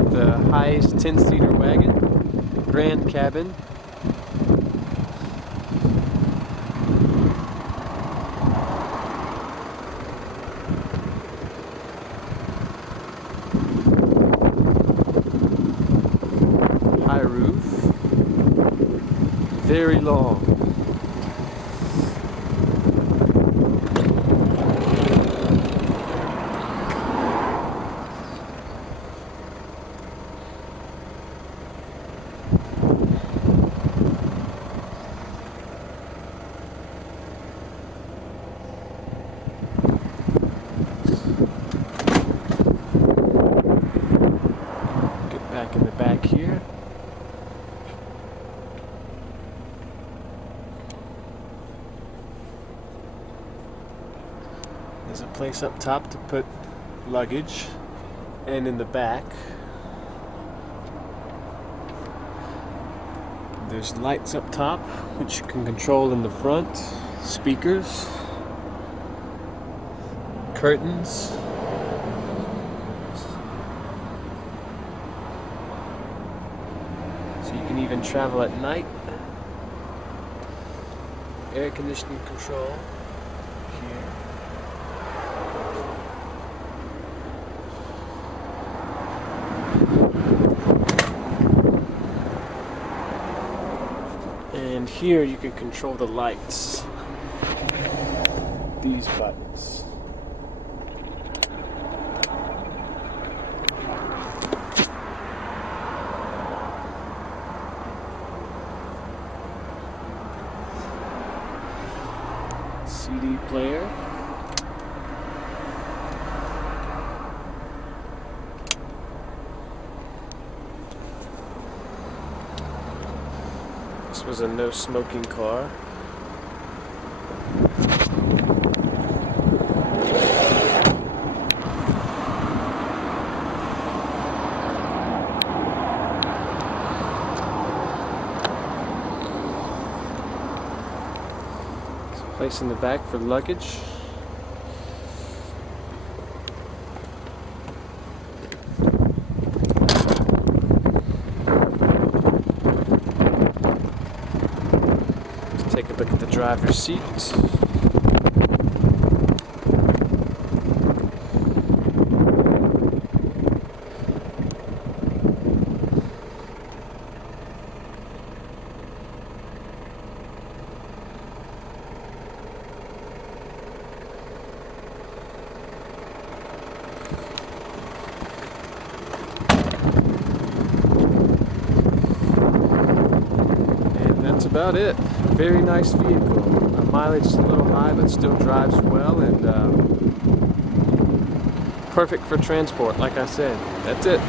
have the Hiace 10-seater wagon, grand cabin. High roof, very long. Back in the back here. There's a place up top to put luggage, and in the back there's lights up top which you can control in the front, speakers, curtains. So you can even travel at night. Air conditioning control here. And here you can control the lights. These buttons. CD player. This was a no smoking car. Place in the back for luggage. Let's take a look at the driver's seat. That's about it. Very nice vehicle. Mileage is a little high, but still drives well, and perfect for transport, like I said. That's it.